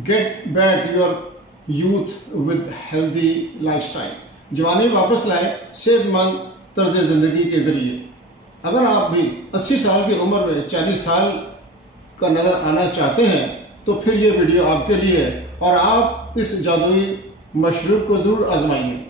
Get back your youth with healthy lifestyle. जवानी वापस लाएं सेहतमंद तर्ज ज़िंदगी के ज़रिए। अगर आप भी 80 साल की उम्र में 40 साल का नज़र आना चाहते हैं तो फिर ये वीडियो आपके लिए है और आप इस जादुई मशरूब को ज़रूर आजमाइए।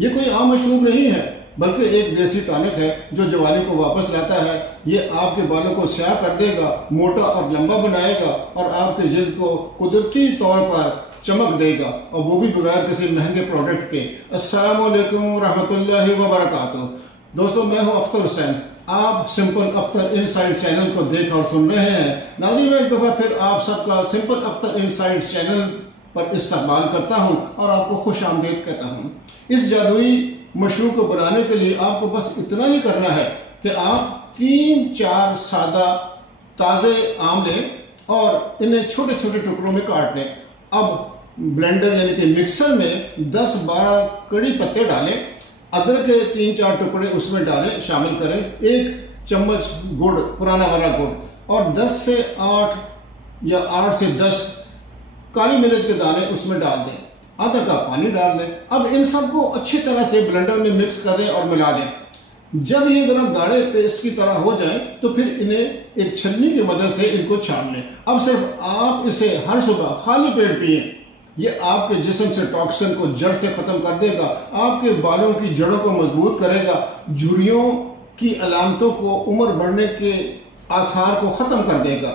ये कोई आम मशरूब नहीं है बल्कि एक देसी टॉनिक है जो जवानी को वापस लाता है। ये आपके बालों को स्याह कर देगा, मोटा और लंबा बनाएगा और आपके जिल्द को कुदरती तौर पर चमक देगा, और वो भी बगैर किसी महंगे प्रोडक्ट के। अस्सलामु अलैकुम रहमतुल्लाहि व बरकातुहू। दोस्तों, मैं हूं अख्तर हुसैन। आप सिंपल अख्तर इनसाइड चैनल को देख और सुन रहे हैं। नाज़रीन, मैं एक दफ़ा फिर आप सबका सिंपल अख्तर इनसाइड चैनल पर इस्तकबाल करता हूं और आपको खुश आमदीद कहता हूं। इस जादुई मशरूब को बनाने के लिए आपको बस इतना ही करना है कि आप 3-4 सादा ताज़े आम लें और इन्हें छोटे छोटे टुकड़ों में काट लें। अब ब्लेंडर यानी कि मिक्सर में 10-12 कड़ी पत्ते डालें, अदरक के 3-4 टुकड़े उसमें डालें, शामिल करें, 1 चम्मच गुड़, पुराना वाला गुड़, और 10 से 8 या 8 से 10 काली मिर्च के दाने उसमें डाल दें, आधा कप पानी डाल दें। अब इन सबको अच्छी तरह से ब्लेंडर में मिक्स कर दें और मिला दें। जब ये जरा गाढ़े पेस्ट की तरह हो जाए तो फिर इन्हें एक छन्नी की मदद से इनको छान लें। अब सिर्फ आप इसे हर सुबह खाली पेट पिएं। ये आपके जिस्म से टॉक्सिन को जड़ से ख़त्म कर देगा, आपके बालों की जड़ों को मजबूत करेगा, झुर्रियों की अलामतों को, उम्र बढ़ने के आसार को ख़त्म कर देगा।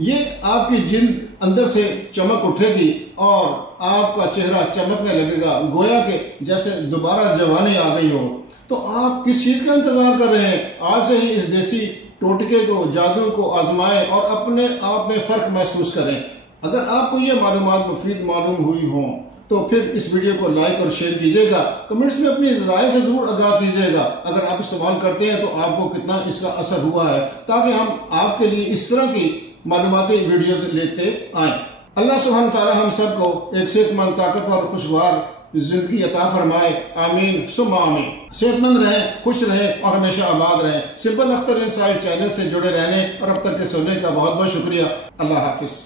ये आपकी जिल्द अंदर से चमक उठेगी और आपका चेहरा चमकने लगेगा, गोया के जैसे दोबारा जवानी आ गई हो। तो आप किस चीज़ का इंतज़ार कर रहे हैं? आज से ही इस देसी टोटके को, जादू को आजमाएं और अपने आप में फ़र्क महसूस करें। अगर आपको ये मालूमात मुफीद मालूम हुई हों तो फिर इस वीडियो को लाइक और शेयर कीजिएगा। कमेंट्स में अपनी राय से ज़रूर आगाह कीजिएगा अगर आप इस्तेमाल करते हैं तो आपको कितना इसका असर हुआ है, ताकि हम आपके लिए इस तरह की मालूमाती वीडियोज़ लेते आएँ। अल्लाह सुब्हान तआला हम सबको एक सेहतमंद, ताकतवर, खुशगवार जिंदगी अता फरमाए। आमीन सुम्मा आमीन। सेहतमंद रहें, खुश रहें और हमेशा आबाद रहें। सिंपल अख्तर इनसाइड चैनल से जुड़े रहने और अब तक के सुनने का बहुत बहुत शुक्रिया। अल्लाह हाफिज़।